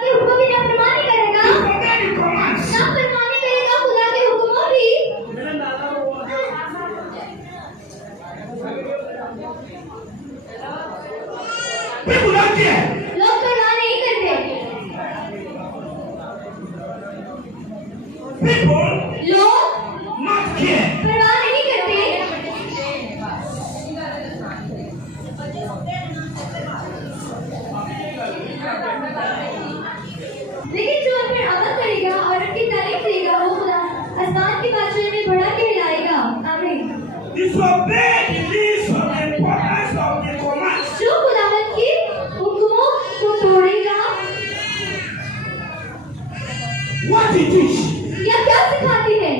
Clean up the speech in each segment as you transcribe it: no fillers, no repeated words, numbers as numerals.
के हुक्म की नाफरमानी करेगा, नाफरमानी करेगा खुदा के हुक्मों की, लोग परवाह नहीं करते, लोग परवाह नहीं करते, लेकिन जो उन पर अमल करेगा और उनकी तारीफ करेगा वो खुदा आसमान की बादशाही में बड़ा कहलाएगा। आमीन। Disobey the least of the importance of the commands. जो खुदावंद की हुक्मों को तोड़ेगा, What it is? यह क्या सिखाती है?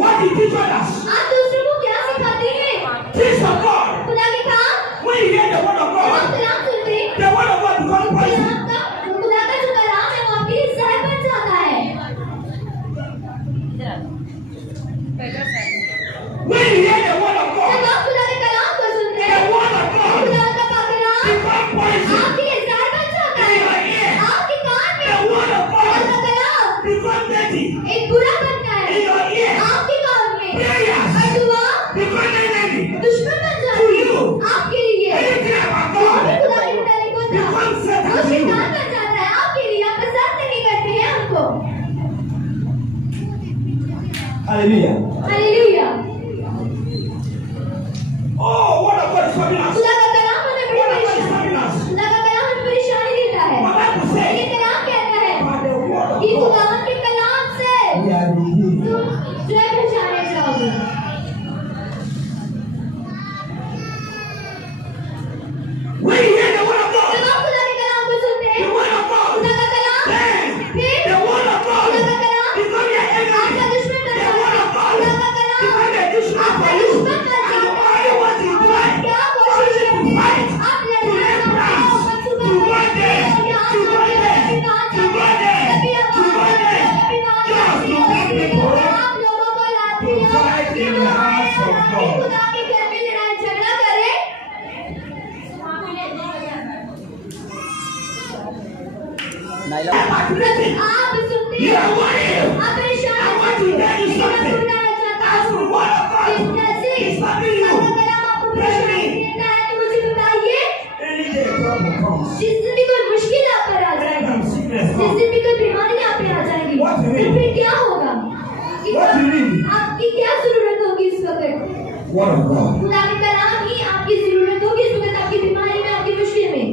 What it teaches us? आप दूसरों को क्या सिखाते हैं? Things of God. खुदा के काम, When you hear the word of आप God, कलाम सुनते हैं, the word of God becomes poison. खुदा का जो कलाम है वो आपके लिए जहर बन जाता है। When you hear the word of जब God, आप खुदा के कलाम को सुनते the हैं, word of God खुदा का कलाम becomes poison. आपके लिए जहर बन जाता In है। your ear, आपके कान में the word of खुदा God का कलाम becomes dirty. एक बुरा बनता In है। your ear, आपके कान में prayers और दुआ become enemy. दुश्मन बन जाती है आपके लिए। Anything about जो God भी खुदा के तारीफ होता है becomes वो Satan to शैतान you. बन जाता है आपके लिए। आप पसंद नहीं करते हैं उनको। Hallelujah. Hallelujah. Oh, what of God is coming us? खुदा का कलाम हमें बड़ी What of God is परेशानी, coming us? खुदा का कलाम हमें परेशानी देता है। What Bible says? ये कलाम कहता है By the word of कि God, खुदावंद के कलाम से we are redeemed. तुम जय पहचाने जाओगे। When you hear the word of God, जब आप खुदा के कलाम को सुनते the हैं, word of God, खुदा का कलाम, then फिर the word of God खुदा का कलाम become your enemy. आपका दुश्मन बन The जाता word है। of God खुदा का कलाम become a dushman आपका for you. दुश्मन बन And जाता है। only what you try, क्या कोशिश only to करते हैं? fight, आप to लड़ना make चाहते plans, हो, to मंसूबा go बनाते there, हो, यहाँ to go जाते हो, there, कभी वहाँ to go जाते हो, there, कभी to वहाँ go जाते there. हो, कभी वहाँ Just जाते to हो, make people आप लोगों को लाते to हो fight कि in वो the house of आए God. खुदा के घर में लड़ाई झगड़ा करे। आप सुनते You हैं, are worried. आप परेशान I हो want to tell you लेकिन मैं something. बताना चाहता As हूँ the word of जिस God तरह से is stopping you, खुदा का कलाम आपको परेशानी देता है, तो मुझे बताइए any day trouble comes. जिस दिन भी कोई मुश्किल आप पर आ जाएगी, Anytime sickness जिस comes. दिन भी कोई बीमारी आप पे आ जाएगी, What you तो need? फिर क्या होगा? What you need? आपकी क्या जरूरत होगी इस वक्त? Word of God. खुदा के कलाम ही आपकी जरूरत होगी इस वक्त, आपकी बीमारी में, आपकी मुश्किल में।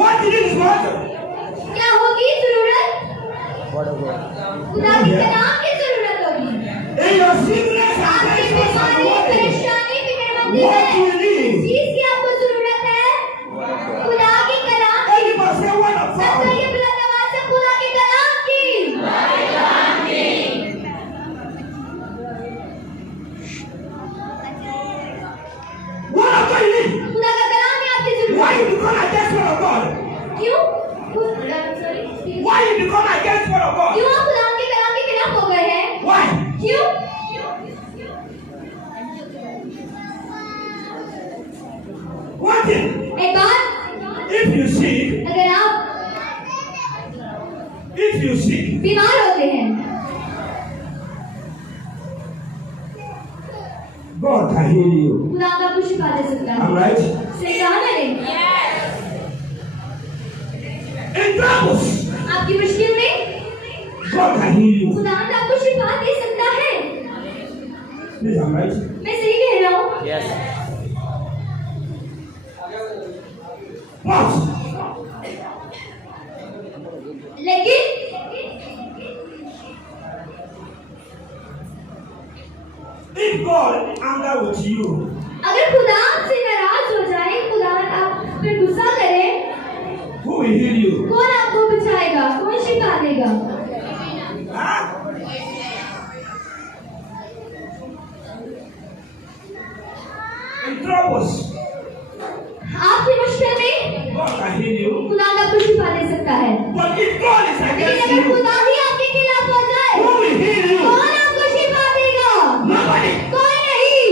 What you need is what? क्या होगी जरूरत? Word of God. खुदा के कलाम की जरूरत होगी। In your sickness and आपकी tensions and बीमारी, worry, परेशानी, फिक्रमंदी what में you need? जिस चीज की आपको जरूरत है, खुदा के कलाम की। Everybody say word of सब God. कहिए बुलंद आवाज से खुदा के कलाम की। What of God you need? खुदा का कलाम ही आपकी जरूरत Why है। you become against word of God? क्यों? Why you become against word of God? क्यों आप खुदा के कलाम के खिलाफ हो गए हैं? Why? क्यों? One thing, एक बात, if you sick, अगर आप बीमार होते हैं, God can heal you. खुदा आपको शिफा दे सकता है। I'm right? सही कहा मैंने? In troubles, आपकी मुश्किल में God can heal you. खुदा आपको शिफा दे सकता है। Please, I'm right? मैं सही कह रहा हूँ? Yes. But लेकिन if God anger with you, अगर खुदा आपसे नाराज हो जाए, खुदा आप पर गुस्सा करे, who will heal you? कौन आपको बचाएगा? कौन शिफा देगा? Huh? In troubles, आपकी मुश्किल में God can heal you. खुदा आपको शिफा दे सकता है। But if God is लेकिन against अगर you, खुदा ही आपके खिलाफ हो जाए, who will heal you? कौन आपको शिफा देगा? Nobody. कोई नहीं।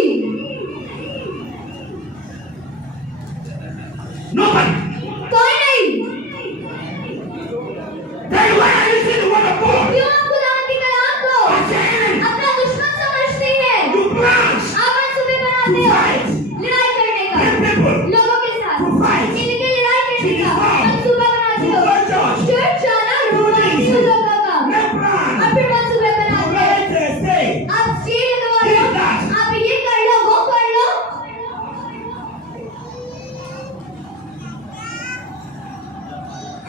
Nobody.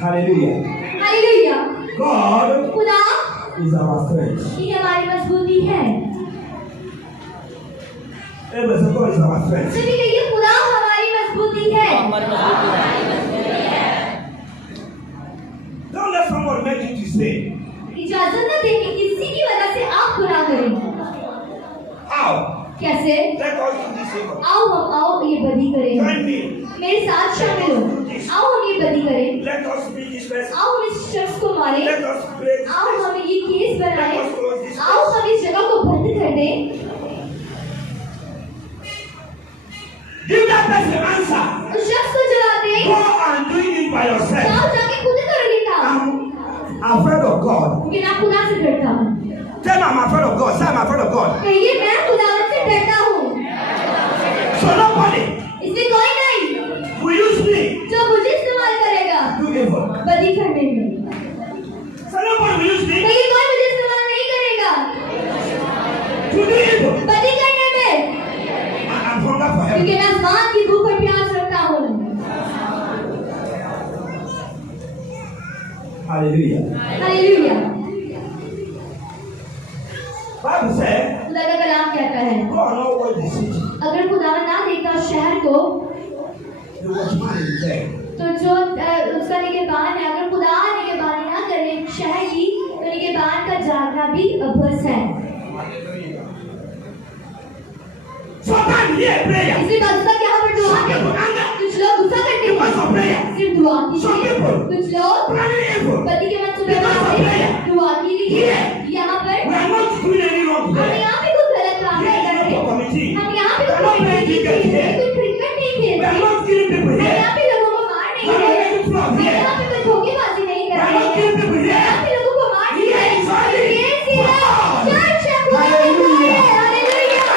Hallelujah. हालेलुया। God खुदा is our strength. ये हमारी मजबूती है। Everybody say God is our strength. सभी कहिए खुदा हमारी मजबूती है। Don't let someone make you to say, इजाजत न दें कि किसी की वजह से आप बुरा करें। how? कैसे? Let us do this favor. आओ ये बदी करें। Join me. मेरे साथ शामिल हो। आओ हम ये बदी करें। Let us beat this person. आओ हम इस शख्स को मारें। Let us break this आओ person. हम ये केस बनाएं। Let us close this आओ हम इस जगह को बंद कर दें। Give that person answer. उस शख्स को जवाब दें। Go and do it by yourself. जाओ जाके खुद करो ये काम। I'm afraid of God. क्योंकि मैं खुदा से डरता हूँ। Tell me I'm afraid of God. Say I'm afraid of God. कहिए मैं खुदावन से डरता हूँ। So nobody इसलिए कोई नहीं will use me जो मुझे इस्तेमाल करेगा to do evil. बदी करने में। So nobody will use me कहिए कोई मुझे इस्तेमाल नहीं करेगा to do evil. बदी करने में, I'm hunger for heaven. क्योंकि मैं आसमान की भूख और प्यास रखता हूँ। Hallelujah. हालेलुया। Bible said, खुदा का कलाम कहता है God not watch the city. अगर खुदावन ना देखता उस शहर को The watchman is there. तो जो उसका निगहबान है, अगर खुदा निगहबानी ना करे शहर की तो निगहबान का जागना भी अबस है। Sometimes hear prayer. इसलिए बादशाह के यहाँ पर दुआ करते, कुछ लोग गुस्सा करते हैं सिर्फ दुआ कीजिए, कुछ लोग Planning evil. पति के मंसूबे बनाते हैं, दुआ कीजिए। यहाँ पर We are not doing any wrong हम today. यहाँ पे कुछ गलत काम नहीं We are करते, not committing. हम यहाँ पे We are कोई not playing नहीं cricket खेलते, here. कोई क्रिकेट नहीं We are खेलते, not killing people हम here. यहाँ पे लोगों को मार We नहीं are not रहे, making fun हम here. यहाँ पे कोई धोखेबाजी नहीं We कर are रहे, not killing people हम here. यहाँ पे लोगों को मार नहीं Here रहे। is only ये सिर्फ God. चर्च है, खुदा का घर है। हालेलुया।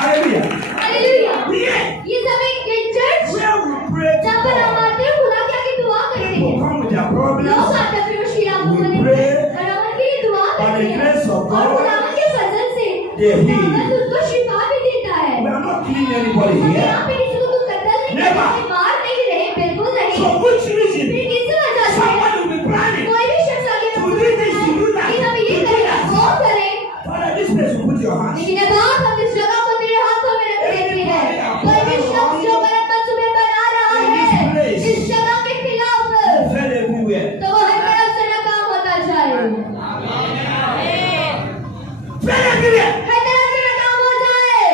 Hallelujah. हालेलुया। Here, ये सभी ये church where we pray to जहाँ पर हम God. आते हैं खुदा के आगे दुआ करते People हैं। come with their लोग problems. आते हैं फिर मुश्किलात को We लेकर pray और हम उनके लिए दुआ by करते the हैं grace of और God. खुदावन के फजल से They heal. खुदावन उनको शिफा भी देता है। We are not killing anybody हम here. यहाँ पे किसी को कुछ कत्ल नहीं Never. कर रहे, मार नहीं रहे, बिल्कुल नहीं। So which reason? फिर किस वजह से Someone will be planning. कोई भी शख्स आगे To do this, to do that, कि हम ये to do करें that. वो करें, Father, this place will put your hands. लेकिन अब आप हम इस जगह को तेरे हाथों में रख देते हैं। कोई भी शख्स जो गलत मंसूबे बना रहा है इस जगह के खिलाफ Fell everywhere. तो वो हर तरफ से नाकाम होता जाए, Fell everywhere. हर तरफ से नाकाम हो जाए।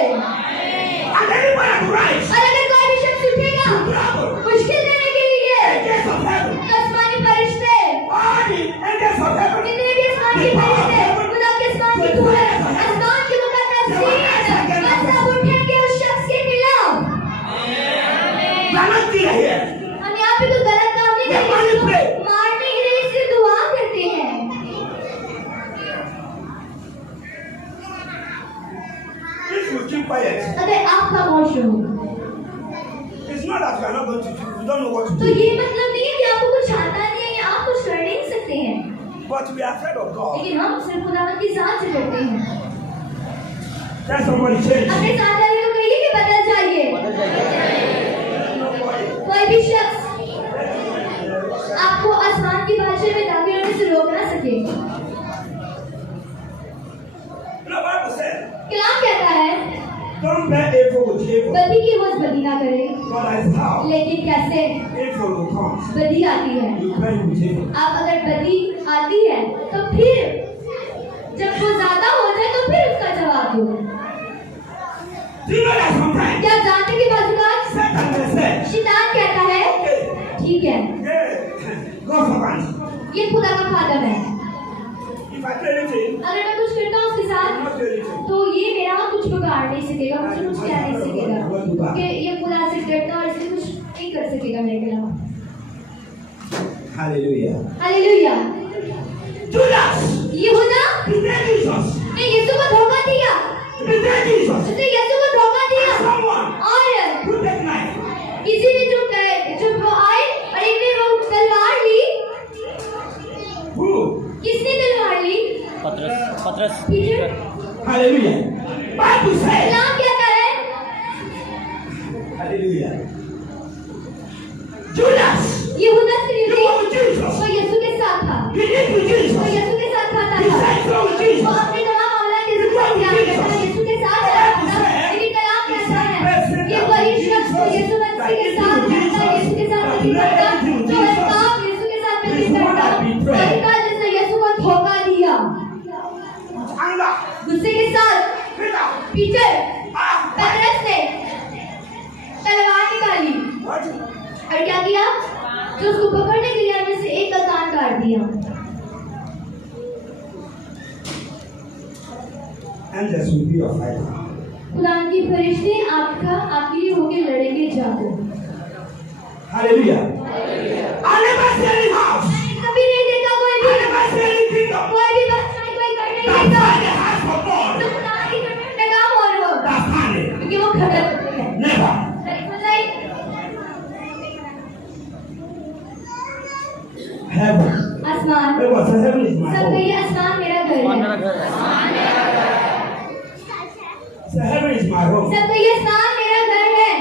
And anyone that rise और अगर कोई भी शख्स उठेगा to travel मुश्किल देने के लिए against of heaven. तो आसमानी फरिश्ते, All the angels of heaven. जितने भी आसमान के फरिश्ते, खुदा के आसमान की कुव्वत, आसमान की मुकद्दस चीज़, वो सब उठेंगे उस शख्स के खिलाफ। We are not still here. हम यहाँ पे तो गलत काम नहीं We are only करते, pray. मारने के लिए इसलिए दुआ करते हैं। If you keep quiet, अगर आप खामोश हो it's not that you are not going to do. You don't know what to तो do. ये मतलब नहीं है कि आपको कुछ आता नहीं है या आप कुछ कर नहीं सकते हैं, But we are afraid of God. लेकिन हम सिर्फ खुदावंद की जात से डरते हैं। Tell somebody change. अपने साथ वाले को कहिए कि बदल जाइए। कोई भी शख्स आपको आसमान की बादशाही में दाखिल होने से रोक ना सके। The Bible said, कलाम कहता है don't bear evil with evil. बदी की वजह बदी ना करे, But that's how लेकिन कैसे evil will come. बदी आती है। You bear with evil. आप अगर बदी आती है तो फिर जब वो ज्यादा हो जाए तो फिर उसका जवाब दो। Do you know that sometimes क्या जानते कि बाज़ Satan will say, शैतान कहता है okay, ठीक है yeah, go for it. ये खुदा का खादम है, If I do anything, अगर मैं कुछ करता हूँ उसके I'm साथ not doing anything. तो ये मेरा कुछ बिगाड़ नहीं सकेगा, मुझे कुछ कह नहीं सकेगा, क्योंकि ये खुदा से डरता और इसलिए कुछ नहीं कर सकेगा मेरे खिलाफ। Hallelujah. हालेलुया। Judas, यहूदा betray Jesus. ने यीशु को धोखा दिया, Betray Jesus. उसने यीशु को धोखा दिया Someone और who take knife. किसी ने जो वो आए और एक ने वो तलवार ली। Who? किसने तलवार ली? पत्रस पीटर। Hallelujah. Bible says. कलाम कहता है Hallelujah. anger. गुस्से के साथ Peter. Peter Ah. पतरस ने तलवार निकाली What? और क्या किया? तो उसको पकड़ने के लिए हमने से एक का कान काट दिया। Angels will be your fighter. खुदा की फरिश्ते आपके लिए होके लड़ेंगे जाकर। Hallelujah. I never see any house. कभी नहीं देखा कोई I भी never see any kingdom. कोई भी बादशाह कोई कर नहीं That's देगा। why the house of God. तो खुदा की तरफ लगाम और वो That's money. क्योंकि वो खतर होते हैं। Never. Heaven. आसमान Everyone say heaven is my सब home. कहिए आसमान मेरा घर है। Say heaven is my home. सब कहिए आसमान मेरा घर है।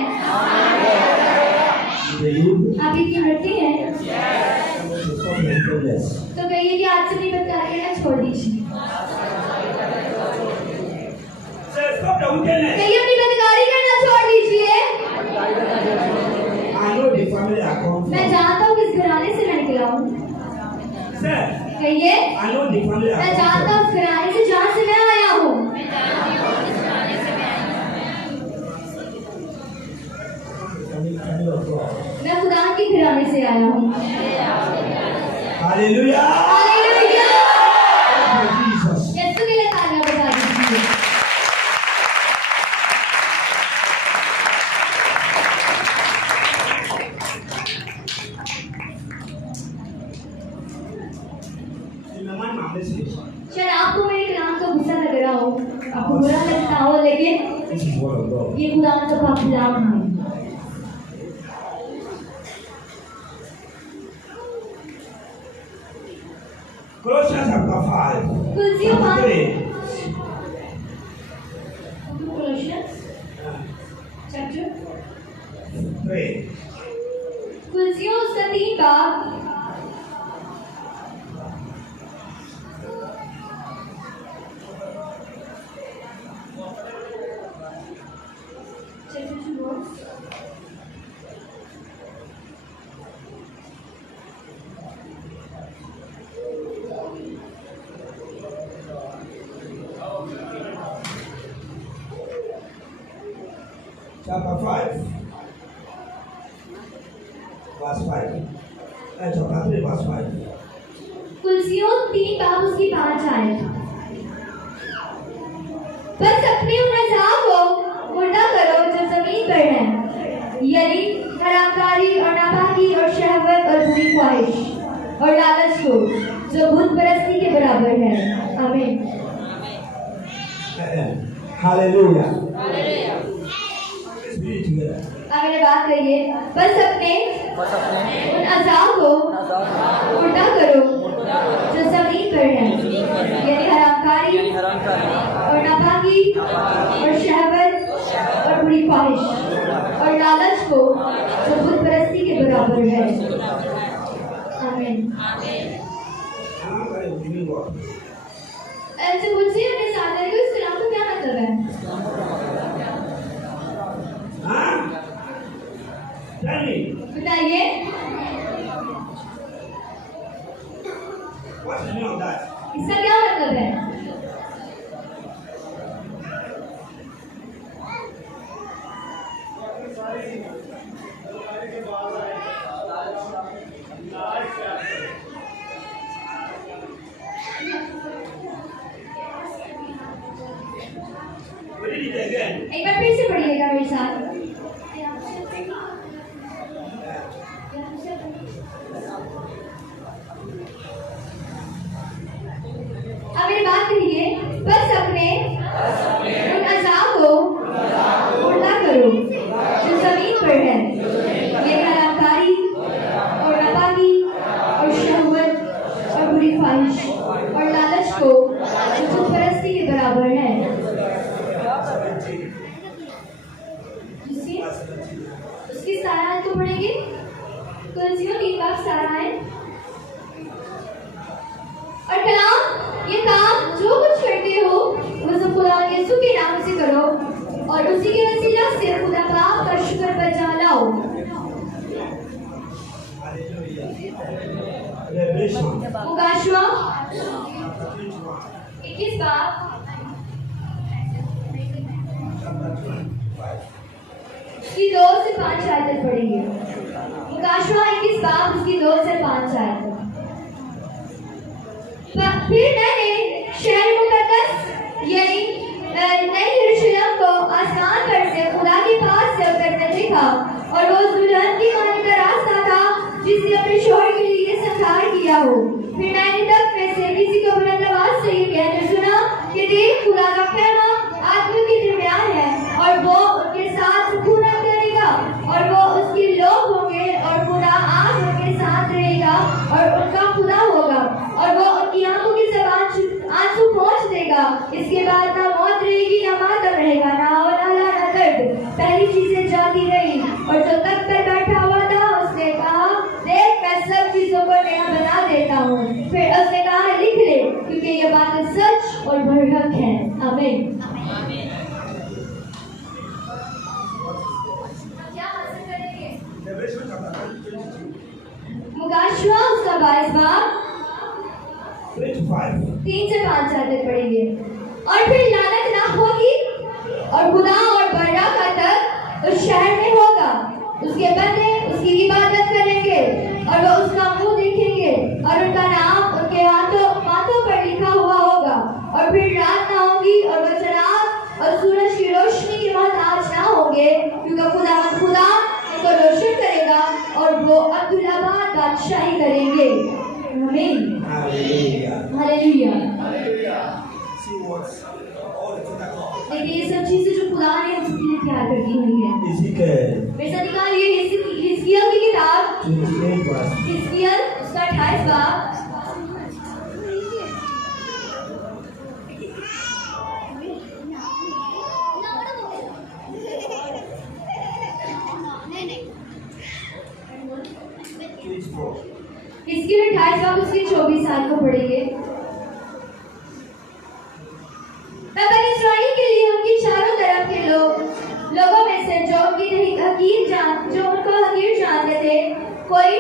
Do you? आप इतनी मरती हैं Stop your goodness. तो कहिए कि आज से नहीं बता करना छोड़ दीजिए। Say stop the wickedness. कहिए अपनी बदकारी करना छोड़ दीजिए। I know the family I come मैं from. जानता हूँ किस घराने से मैं निकला हूँ। Say कहिए I know the family I मैं come जानता from. हूँ उस घराने से जहाँ से मैं आया हूँ। Family of God. मैं खुदा के घराने से आया हूँ। Hallelujah. Hallelujah. Thank you, Jesus. यीशु के लिए तालियां बजा दीजिए। Remember my message. शायद आपको मेरे कलाम का गुस्सा लग रहा हो, आपको बुरा लगता हो, लेकिन This is word of God. ये खुदा का पाक कलाम है। Colossians chapter 5. कुलसियों Chapter 3. Colossians chapter 3. कुलसियों उसका 3 बाब chapter 2 verse Chapter 5. Verse 5. Chapter 3, verse 5. कुलसियों 3 बाब उसकी 5 आए। बस अपने उन अज़ाब को मुर्दा करो जो जमीन पर है, यानी हरामकारी और नापाकी और शहवत और बुरी ख्वाहिश और लालच को जो बुत परस्ती के बराबर है। आमीन। Hallelujah. Let's read it together. अब मेरे बात करिए। बस अपने उन अज़ाब को मुर्दा करो जो जमीन पर है, यानी हरामकारी और नापाकी और शहवत और बुरी ख्वाहिश और लालच को जो बुत परस्ती के बराबर है। आमीन। I'm going to give you what? ऐसे मुझे अपने साथ को इस कलाम का क्या मतलब है? Huh? Tell me. बताइए। What's the meaning of that? इसका क्या मतलब है? Read it again. एक बार फिर से पढ़िएगा मेरे साथ। अब मेरी बात करिए। बस अपने उन अज़ाब को मुर्दा करो जो जमीन पर है, ये हरामकारी और नापाकी और शहवत और बुरी ख्वाहिश और लालच को जो बुत परस्ती के बराबर है। उसकी 17 आयत को पढ़ेंगे। कुलसियों 3 बाब 17 आयत। और कलाम ये काम जो कुछ करते हो वो सब खुदा यीशु के नाम से करो और उसी के वसीला से खुदा पाक का शुक्र बजा लाओ। Revelation. मुकाशवा Chapter 21. 21 बाब उसकी 2 से 5 आयत पढ़ेंगे। मुकाशवा 21 बाब उसकी 2 से 5 आयत। फिर मैंने शहर मुकद्दस यानी नई यरूशलेम को आसमान पर से खुदा के पास से उतरते देखा, और वो दुल्हन की मानी का रास्ता था जिसने अपने शौहर के लिए संसार किया हो। फिर मैंने तख्त में से किसी को बुलंद आवाज से ये कहते सुना कि देख, खुदा का ख़ैमा आदमियों के दरमियान है, और वो उनके साथ सुकून करेगा, और वो उसके लोग होंगे, और खुदा आज उनके साथ रहेगा और उनका खुदा होगा, और वो उनकी आंखों की जबान आंसू पोंछ देगा। इसके बाद ना मौत रहेगी, ना मातम रहेगा, ना औलाला, ना दर्द। पहली चीजें जाती रही, और जो तख्त पर बैठा हुआ था उसने कहा, देख, मैं सब चीजों को नया बना देता हूँ। फिर उसने कहा, लिख ले, क्योंकि ये बातें सच और भरहक है। आमीन। क्या हासिल करेंगे? मुकाशवा उसका 22 बाब 3 से 5 आयत पढ़ेंगे। और फिर लानत ना होगी, और खुदा और बर्रा का तख्त उस शहर में होगा। उसके बंदे उसकी इबादत करेंगे, और वो उसका मुंह देखेंगे, और उनका नाम उनके हाथों पर लिखा हुआ होगा। और फिर रात ना होगी, और वो चिराग और सूरज की रोशनी के मोहताज ना होंगे, क्योंकि खुदा इनको रोशन करेगा, और वो अब्दुल्लाबाद बादशाही करेंगे। आमीन। हालेलुया। देखिए, ये सब चीजें जो खुदा ने उसके लिए तैयार कर दी हुई है। वैसा निकालिए हिजकिय्याह की किताब, हिजकिय्याह उसका 28 बाब इसके 28 बाब उसके 24 आयत को पढ़ेंगे। मैं बनी इस्राएल के लिए उनकी चारों तरफ के लोगों में से जो उनको हकीर जानते थे, कोई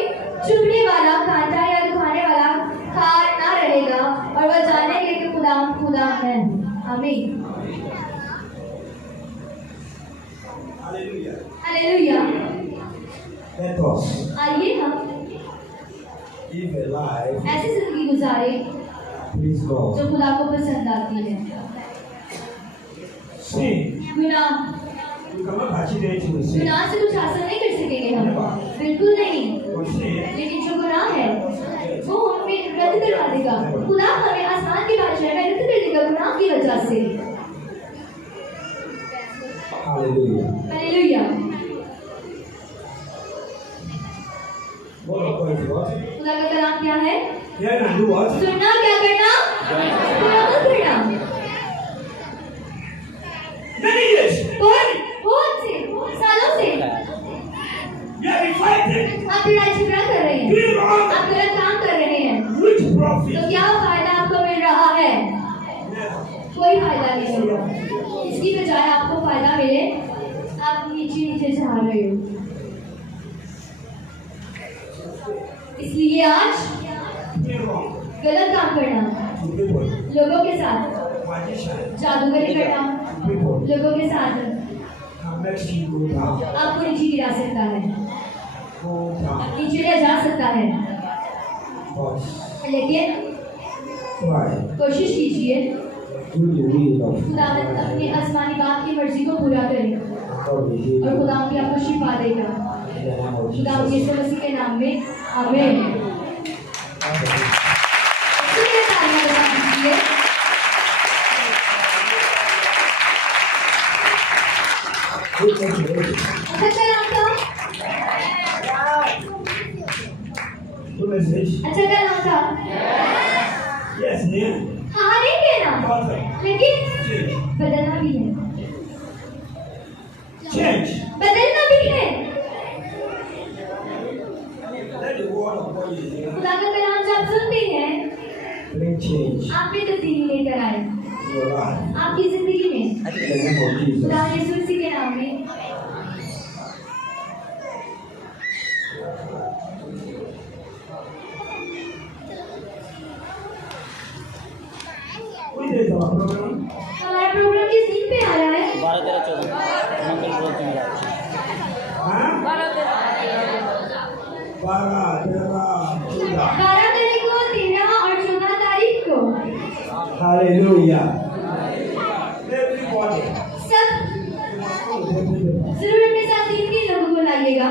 चुभने वाला, कांटा या दुखाने वाला खार ना रहेगा, और वह जानेंगे कि खुदा है। आमीन। हालेलुया। आइए हम ऐसी जिंदगी गुजारे जो खुदा को पसंद आती है। गुनाह से कुछ हासिल नहीं कर सकेंगे हम, बिल्कुल नहीं। लेकिन जो गुनाह है वो हमें रद्द करवा देगा। खुदा हमें आसमान के बादशाह में रद्द कर देगा गुनाह की वजह से। हालेलुया। खुदा का कलाम क्या है? सुनना, क्या करना? पूरा मत करना। बहुत सालों से आप लड़ाई झगड़ा कर रहे हैं, आप गलत काम कर रहे हैं, तो क्या फायदा आपको मिल रहा है? कोई फायदा नहीं होगा। इसकी बजाय आपको फायदा मिले, आप नीचे जा रहे हो। इसलिए आज गलत काम करना, लोगों के साथ जादूगरी करना, लोगों के साथ आपको नीचे गिरा सकता है, नीचे ले जा सकता है। लेकिन कोशिश कीजिए खुदा अपनी आसमानी बाप की मर्जी को पूरा करें, और खुदा की आपको शिफा देगा। खुदा यीशु मसीह के नाम में आमीन। अच्छा क्या नाम था? हाँ, नहीं कहना, लेकिन बदलना भी है। बदलना भी है। खुदा का कलाम जब आप सुनते हैं, आप में तब्दीली लेकर आए आपकी जिंदगी में। खुदा यीशु मसीह के नाम में हमारा प्रोग्राम किस दिन पे आ रहा है? 12, 13, 14 मंगल को 12, 13, 14. 12 तारीख को, 13 और 14 तारीख को। Hallelujah. Everybody. सब जरूर अपने साथ 3 लोगों को लाइएगा।